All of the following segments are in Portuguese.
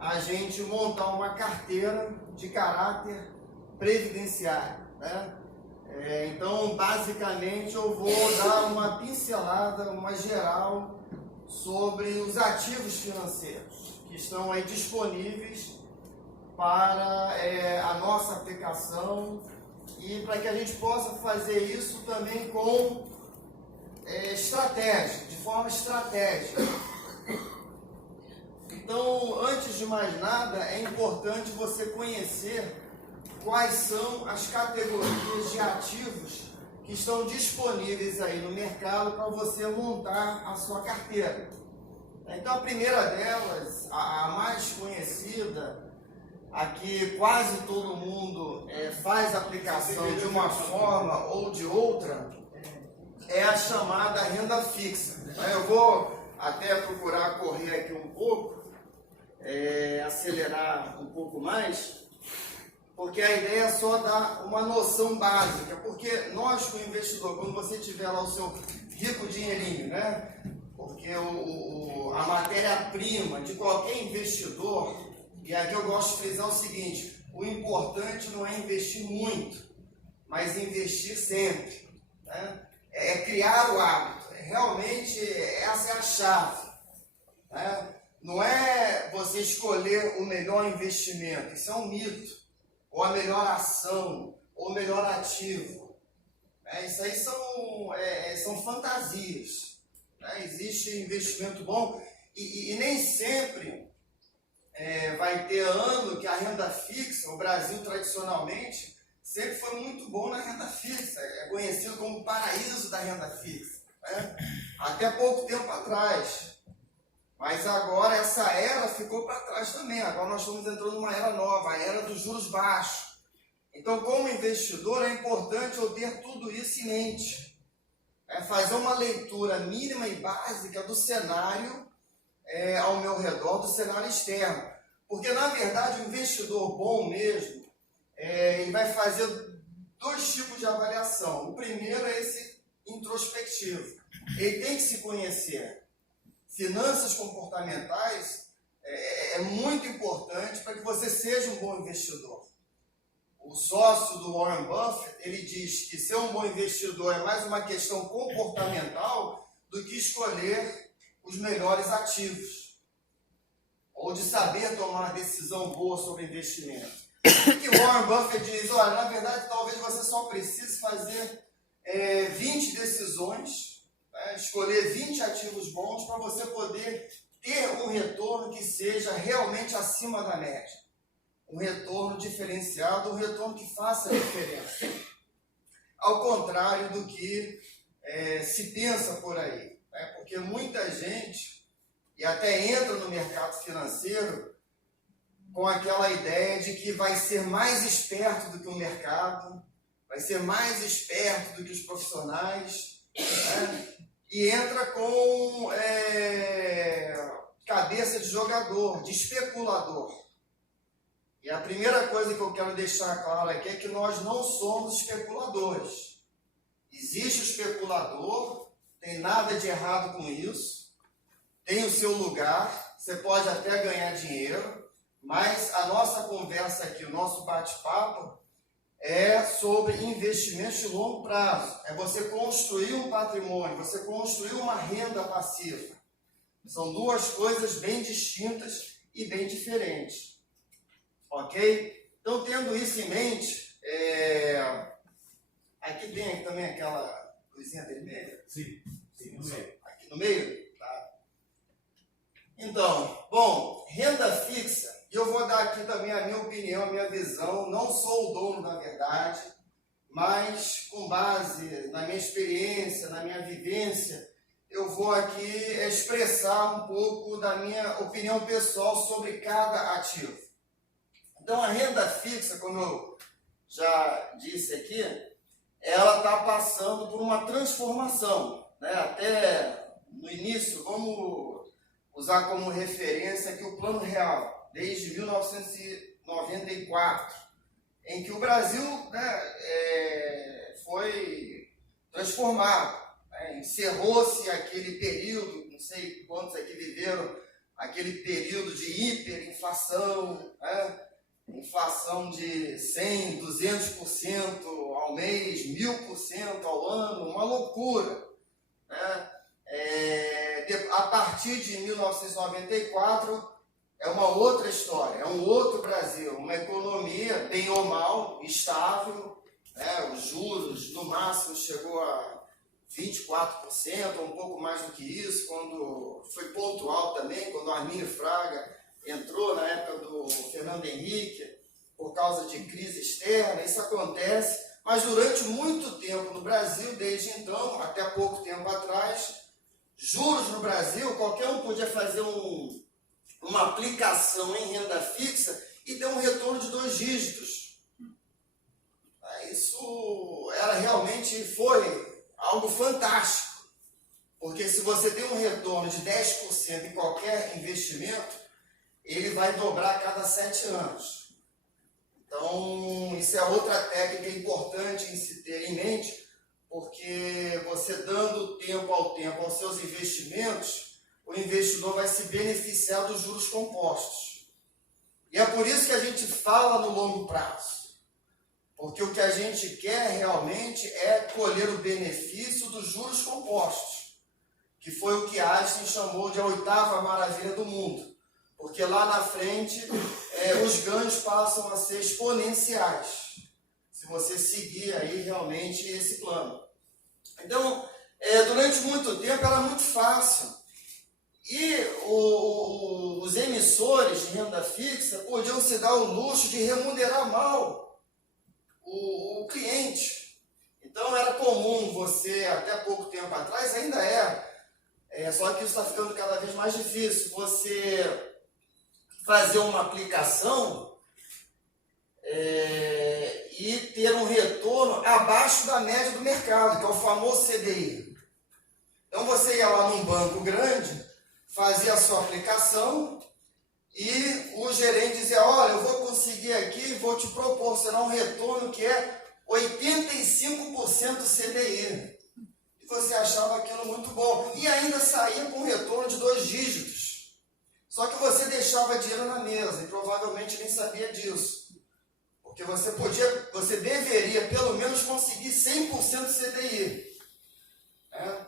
a gente montar uma carteira de caráter previdenciário, né? Então, basicamente, eu vou dar uma pincelada, uma geral, sobre os ativos financeiros que estão aí disponíveis para a nossa aplicação e para que a gente possa fazer isso também com estratégia, de forma estratégica. Então, antes de mais nada, é importante você conhecer quais são as categorias de ativos que estão disponíveis aí no mercado para você montar a sua carteira. Então, a primeira delas, a mais conhecida, a que quase todo mundo faz aplicação de uma forma ou de outra, é a chamada renda fixa. Eu vou até procurar correr aqui um pouco, acelerar um pouco mais, porque a ideia é só dar uma noção básica, porque nós, como investidor, quando você tiver lá o seu rico dinheirinho, né? Porque a matéria-prima de qualquer investidor, e aqui eu gosto de frisar o seguinte: o importante não é investir muito, mas investir sempre, né? É criar o hábito. Realmente essa é a chave, né? Não é você escolher o melhor investimento, isso é um mito, ou a melhor ação, ou o melhor ativo. Isso aí são fantasias. Existe investimento bom e nem sempre vai ter ano que a renda fixa, o Brasil tradicionalmente, sempre foi muito bom na renda fixa, é conhecido como o paraíso da renda fixa, né? Até pouco tempo atrás. Mas agora essa era ficou para trás também. Agora nós estamos entrando numa era nova, a era dos juros baixos. Então, como investidor, é importante eu ter tudo isso em mente. Fazer uma leitura mínima e básica do cenário ao meu redor, do cenário externo. Porque, na verdade, o investidor bom mesmo, ele vai fazer dois tipos de avaliação. O primeiro é esse introspectivo. Ele tem que se conhecer. Finanças comportamentais é muito importante para que você seja um bom investidor. O sócio do Warren Buffett, ele diz que ser um bom investidor é mais uma questão comportamental do que escolher os melhores ativos, ou de saber tomar uma decisão boa sobre investimento. O que o Warren Buffett diz? Olha, na verdade, talvez você só precise fazer 20 decisões, escolher 20 ativos bons para você poder ter um retorno que seja realmente acima da média. Um retorno diferenciado, um retorno que faça diferença. Ao contrário do que se pensa por aí. Porque muita gente, e até entra no mercado financeiro, com aquela ideia de que vai ser mais esperto do que o mercado, vai ser mais esperto do que os profissionais, e entra com cabeça de jogador, de especulador. E a primeira coisa que eu quero deixar claro aqui é que nós não somos especuladores. Existe o especulador, tem nada de errado com isso, tem o seu lugar, você pode até ganhar dinheiro, mas a nossa conversa aqui, o nosso bate-papo, é sobre investimentos de longo prazo. É você construir um patrimônio, você construir uma renda passiva. São duas coisas bem distintas e bem diferentes. Ok? Então, tendo isso em mente, aqui tem também aquela coisinha vermelha? Sim, no meio. Aqui no meio? Tá. Então, bom, renda fixa. E eu vou dar aqui também a minha opinião, a minha visão. Não sou o dono da verdade, mas com base na minha experiência, na minha vivência, eu vou aqui expressar um pouco da minha opinião pessoal sobre cada ativo. Então, a renda fixa, como eu já disse aqui, ela está passando por uma transformação, né? Até no início, vamos usar como referência aqui o Plano Real, desde 1994, em que o Brasil foi transformado. Encerrou-se aquele período, não sei quantos aqui viveram aquele período de hiperinflação, né? Inflação de 100%, 200% ao mês, 1000% ao ano, uma loucura, né? A partir de 1994 é uma outra história, é um outro Brasil, uma economia, bem ou mal, estável, né? Os juros no máximo chegou a 24%, um pouco mais do que isso, quando foi pontual também, quando o Arminio Fraga entrou na época do Fernando Henrique, por causa de crise externa, isso acontece, mas durante muito tempo no Brasil, desde então, até pouco tempo atrás, juros no Brasil, qualquer um podia fazer uma aplicação em renda fixa e ter um retorno de 2 dígitos. Isso foi algo fantástico, porque se você tem um retorno de 10% em qualquer investimento, ele vai dobrar a cada 7 anos. Então, isso é outra técnica importante em se ter em mente, porque você dando tempo aos seus investimentos, o investidor vai se beneficiar dos juros compostos. E é por isso que a gente fala no longo prazo. Porque o que a gente quer realmente é colher o benefício dos juros compostos, que foi o que Einstein chamou de a 8ª maravilha do mundo. Porque lá na frente, os ganhos passam a ser exponenciais, se você seguir aí realmente esse plano. Então, durante muito tempo era muito fácil. E os emissores de renda fixa podiam se dar o luxo de remunerar mal o cliente. Então era comum você, até pouco tempo atrás, ainda só que isso está ficando cada vez mais difícil, você fazer uma aplicação e ter um retorno abaixo da média do mercado, que é o famoso CDI. Então você ia lá num banco grande, fazia a sua aplicação e o gerente dizia, olha, eu vou conseguir aqui, vou te proporcionar um retorno que é 85% CDI. E você achava aquilo muito bom. E ainda saía com um retorno de 2 dígitos. Só que você deixava dinheiro na mesa e provavelmente nem sabia disso. Porque você deveria pelo menos conseguir 100% CDI. Né?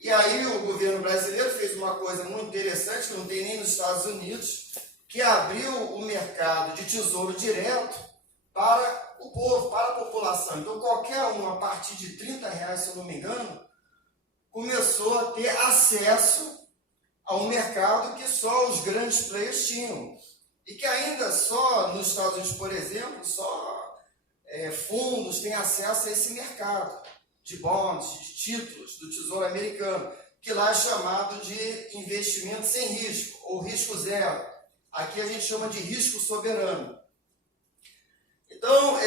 E aí o governo brasileiro fez uma coisa muito interessante, que não tem nem nos Estados Unidos, que abriu o mercado de tesouro direto para o povo, para a população. Então qualquer um, a partir de R$30, se eu não me engano, começou a ter acesso a um mercado que só os grandes players tinham. E que ainda só nos Estados Unidos, por exemplo, só fundos têm acesso a esse mercado de bonds, de títulos do Tesouro Americano, que lá é chamado de investimento sem risco, ou risco zero. Aqui a gente chama de risco soberano. Então,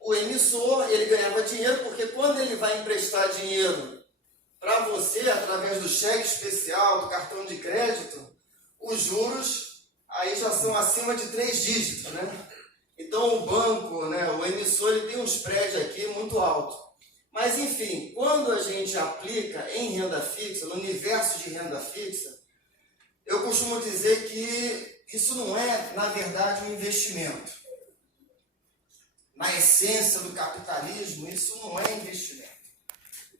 o emissor, ele ganhava dinheiro, porque quando ele vai emprestar dinheiro para você, através do cheque especial, do cartão de crédito, os juros aí já são acima de 3 dígitos, né? Então o banco, né, o emissor, ele tem um spread aqui muito alto. Mas enfim, quando a gente aplica em renda fixa, no universo de renda fixa, eu costumo dizer que isso não é, na verdade, um investimento. Na essência do capitalismo, isso não é investimento.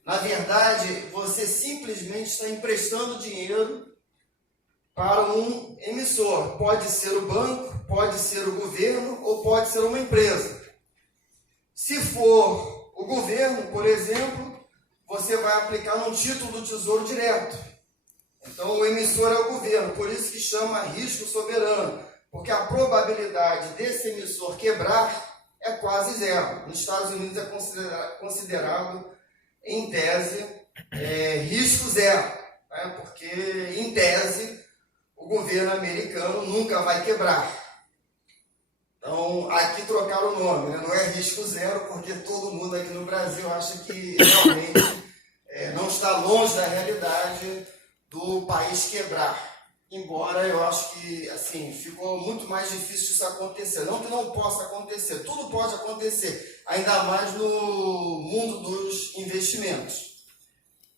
Na verdade, você simplesmente está emprestando dinheiro para um emissor. Pode ser o banco, pode ser o governo ou pode ser uma empresa. Se for o governo, por exemplo, você vai aplicar num título do Tesouro Direto. Então o emissor é o governo, por isso que chama risco soberano, porque a probabilidade desse emissor quebrar é quase zero. Nos Estados Unidos é considerado, em tese, risco zero, né? Porque, em tese, o governo americano nunca vai quebrar. Então, aqui trocaram o nome, né? Não é risco zero, porque todo mundo aqui no Brasil acha que realmente não está longe da realidade do país quebrar. Embora eu acho que assim, ficou muito mais difícil isso acontecer. Não que não possa acontecer, tudo pode acontecer, ainda mais no mundo dos investimentos.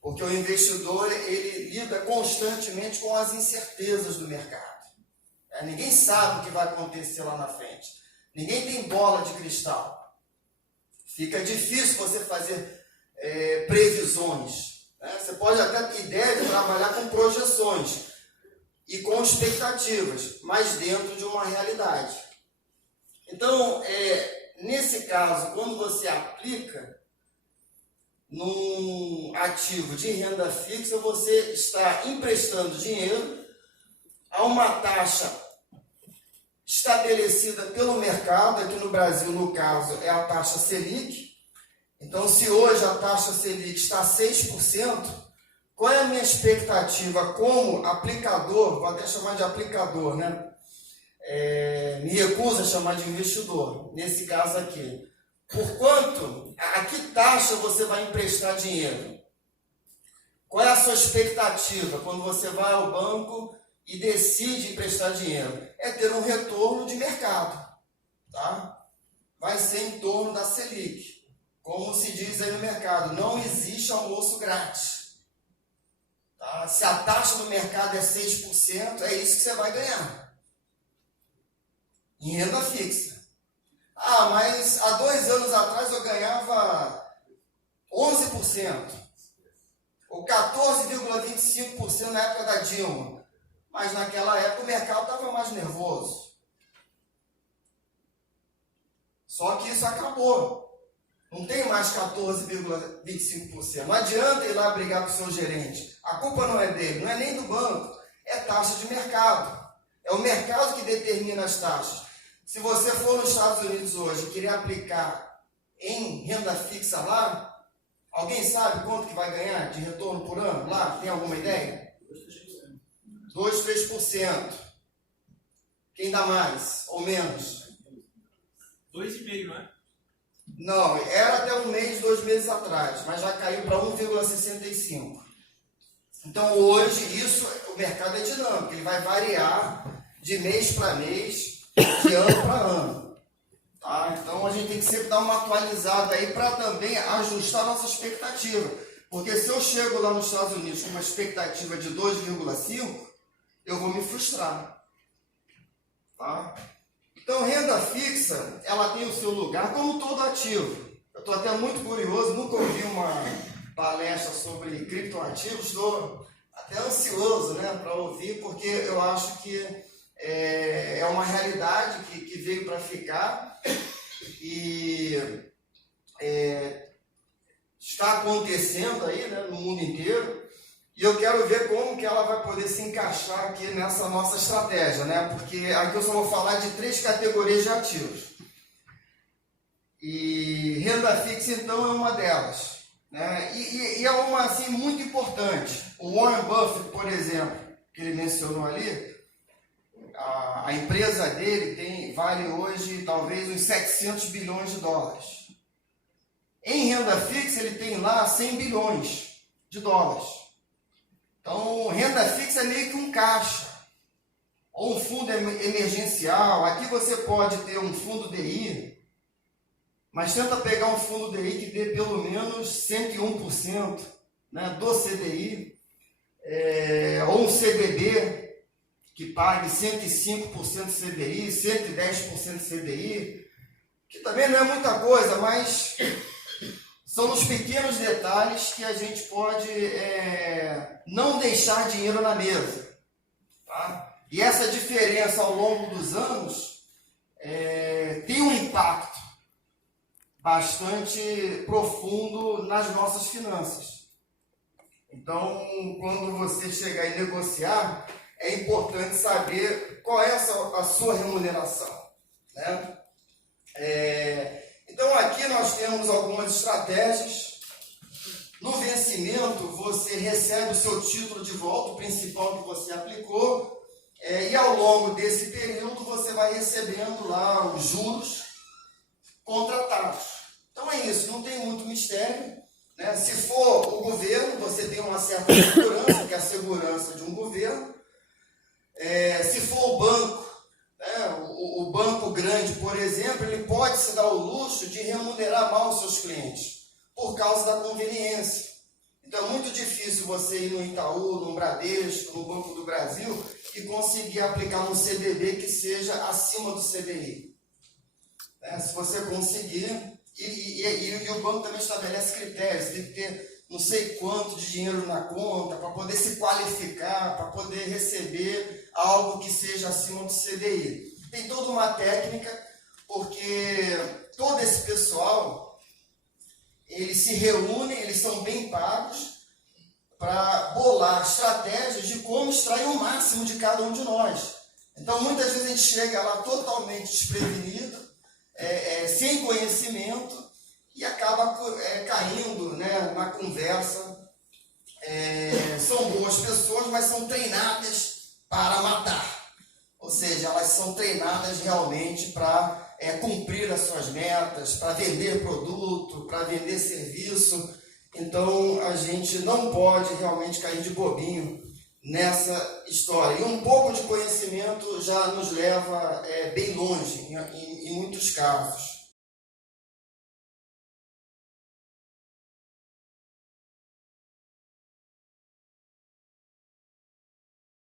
Porque o investidor, ele lida constantemente com as incertezas do mercado. Ninguém sabe o que vai acontecer lá na frente. Ninguém tem bola de cristal. Fica difícil você fazer previsões. Você pode até e deve trabalhar com projeções e com expectativas, mas dentro de uma realidade. Então, nesse caso, quando você aplica num ativo de renda fixa, você está emprestando dinheiro a uma taxa estabelecida pelo mercado. Aqui no Brasil, no caso, é a taxa Selic. Então, se hoje a taxa Selic está 6%, qual é a minha expectativa como aplicador? Vou até chamar de aplicador, né? Me recuso a chamar de investidor, nesse caso aqui. Por quanto, a que taxa você vai emprestar dinheiro? Qual é a sua expectativa quando você vai ao banco e decide emprestar dinheiro? É ter um retorno de mercado, tá? Vai ser em torno da Selic. Como se diz aí no mercado, não existe almoço grátis. Tá? Se a taxa do mercado é 6%, é isso que você vai ganhar em renda fixa. Mas há 2 anos atrás eu ganhava 11%, ou 14,25% na época da Dilma. Mas naquela época o mercado estava mais nervoso. Só que isso acabou. Não tem mais 14,25%. Não adianta ir lá brigar com o seu gerente. A culpa não é dele, não é nem do banco. É taxa de mercado. É o mercado que determina as taxas. Se você for nos Estados Unidos hoje e querer aplicar em renda fixa lá, alguém sabe quanto que vai ganhar de retorno por ano lá? Tem alguma ideia? 2, 3%. Quem dá mais ou menos? 2,5%, não é? Não, era até 1 mês, 2 meses atrás, mas já caiu para 1,65%. Então hoje o mercado é dinâmico, ele vai variar de mês para mês, de ano para ano. Tá? Então a gente tem que sempre dar uma atualizada aí para também ajustar a nossa expectativa. Porque se eu chego lá nos Estados Unidos com uma expectativa de 2,5%, eu vou me frustrar. Tá? Então, renda fixa, ela tem o seu lugar como todo ativo. Eu estou até muito curioso, nunca ouvi uma palestra sobre criptoativos, estou até ansioso, né, para ouvir, porque eu acho que é uma realidade que veio para ficar e está acontecendo aí, né, no mundo inteiro. E eu quero ver como que ela vai poder se encaixar aqui nessa nossa estratégia, né? Porque aqui eu só vou falar de 3 categorias de ativos. E renda fixa, então, é uma delas, né? E é uma, assim, muito importante. O Warren Buffett, por exemplo, que ele mencionou ali, a empresa dele vale hoje talvez uns 700 bilhões de dólares. Em renda fixa, ele tem lá 100 bilhões de dólares. Então, renda fixa é meio que um caixa, ou um fundo emergencial. Aqui você pode ter um fundo DI, mas tenta pegar um fundo DI que dê pelo menos 101%, né, do CDI, ou um CDB que pague 105% CDI, 110% CDI, que também não é muita coisa, mas são os pequenos detalhes que a gente pode não deixar dinheiro na mesa. Tá? E essa diferença ao longo dos anos tem um impacto bastante profundo nas nossas finanças. Então, quando você chegar e negociar, é importante saber qual é a sua remuneração, né? Então aqui nós temos algumas estratégias. No vencimento você recebe o seu título de volta, o principal que você aplicou, e ao longo desse período você vai recebendo lá os juros contratados. Então é isso, não tem muito mistério, né? Se for o governo, você tem uma certa segurança, que é a segurança de um governo. Se for o banco, o banco grande, por exemplo, ele pode se dar o luxo de remunerar mal os seus clientes, por causa da conveniência. Então é muito difícil você ir no Itaú, no Bradesco, no Banco do Brasil e conseguir aplicar um CDB que seja acima do CDI. Se você conseguir, e o banco também estabelece critérios, tem que ter não sei quanto de dinheiro na conta para poder se qualificar, para poder receber algo que seja acima do CDI. Tem toda uma técnica, porque todo esse pessoal, eles se reúnem, eles são bem pagos para bolar estratégias de como extrair o máximo de cada um de nós. Então, muitas vezes a gente chega lá totalmente desprevenido, sem conhecimento, e acaba caindo, né, na conversa. São boas pessoas, mas são treinadas para matar. Ou seja, elas são treinadas realmente para cumprir as suas metas, para vender produto, para vender serviço. Então, a gente não pode realmente cair de bobinho nessa história. E um pouco de conhecimento já nos leva bem longe, em muitos casos.